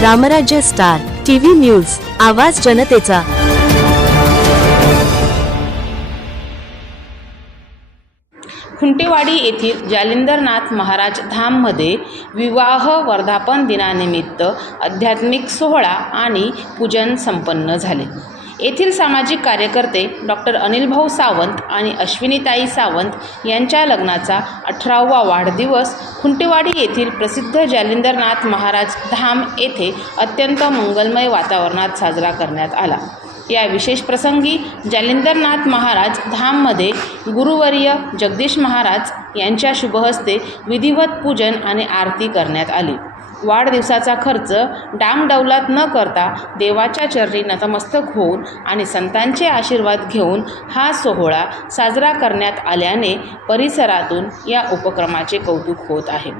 रामराज्य star TV news, आवाज जनतेचा। खुंटेवाडी येथील जालिंदरनाथ महाराज धाममध्ये विवाह वर्धापन दिनानिमित्त आध्यात्मिक सोहळा आणि पूजन संपन्न झाले। येथील सामाजिक कार्यकर्ते डॉक्टर अनिलभाऊ सावंत आणि अश्विनीताई सावंत यांच्या लग्नाचा 18वा वाढदिवस खुंटेवाडी येथील प्रसिद्ध जालिंदरनाथ महाराज धाम येथे अत्यंत मंगलमय वातावरणात साजरा करण्यात आला। या विशेष प्रसंगी जालिंदरनाथ महाराज धाममध्ये गुरुवर्य जगदीश महाराज यांच्या शुभहस्ते विधिवत पूजन आणि आरती करण्यात आली। वाढदिवसाचा खर्च डामडौलात न करता देवाच्या चरणी नतमस्तक होऊन आणि संतांचे आशीर्वाद घेऊन हा सोहळा साजरा करण्यात आल्याने परिसरातून या उपक्रमाचे कौतुक होत आहे।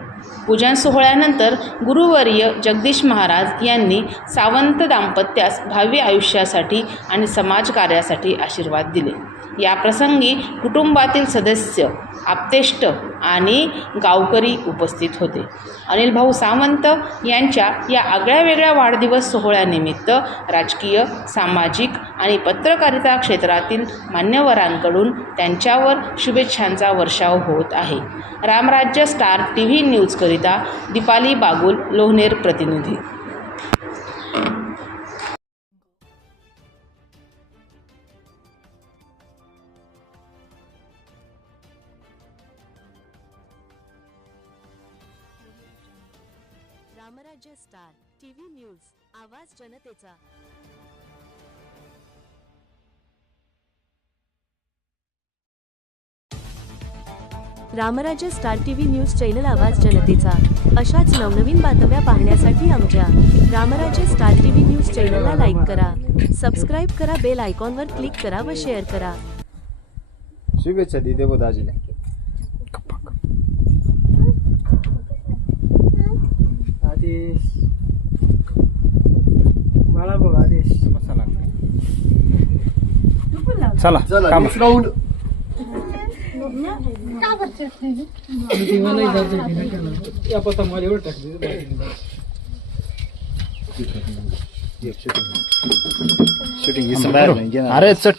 पूजन सोहळ्यानंतर गुरुवर्य जगदीश महाराज यांनी सावंत दाम्पत्यास भावी आयुष्यासाठी आणि समाजकार्यासाठी आशीर्वाद दिले। या प्रसंगी कुटुंबातील सदस्य, आप्तेष्ट आणि गावकरी उपस्थित होते। अनिलभाऊ सावंत यांच्या या आगळ्यावेगळ्या वाढदिवस सोहळ्यानिमित्त राजकीय, सामाजिक आणि पत्रकारिता क्षेत्रातील मान्यवरांकडून त्यांच्यावर शुभेच्छांचा वर्षाव होत आहे। रामराज्य स्टार टीव्ही न्यूजकरिता दीपाली बागुल, लोहनेर प्रतिनिधी। रामराज्य स्टार टीव्ही न्यूज, आवाज जनतेचा। रामराज्य स्टार टीव्ही न्यूज चॅनल आवाज जनतेचा। अशाच नवनवीन बातम्या पाहण्यासाठी आमच्या रामराज्य स्टार टीव्ही न्यूज चॅनलला लाईक करा, सबस्क्राइब करा, बेल आयकॉनवर क्लिक करा व शेअर करा। शुभेच्छा दीदी को दाजीने। आदेश मला बघ आदेश चला चला काम राऊंड या पता मला एवढं टाकले शूटिंग अरे चट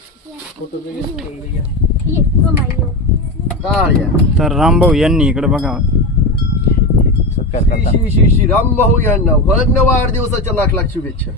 तर रामभाऊ यांनी इकडे बघा सत्कार करतात। श्री रामभाऊ यांना वाढदिवसाच्या लाख लाख शुभेच्छा।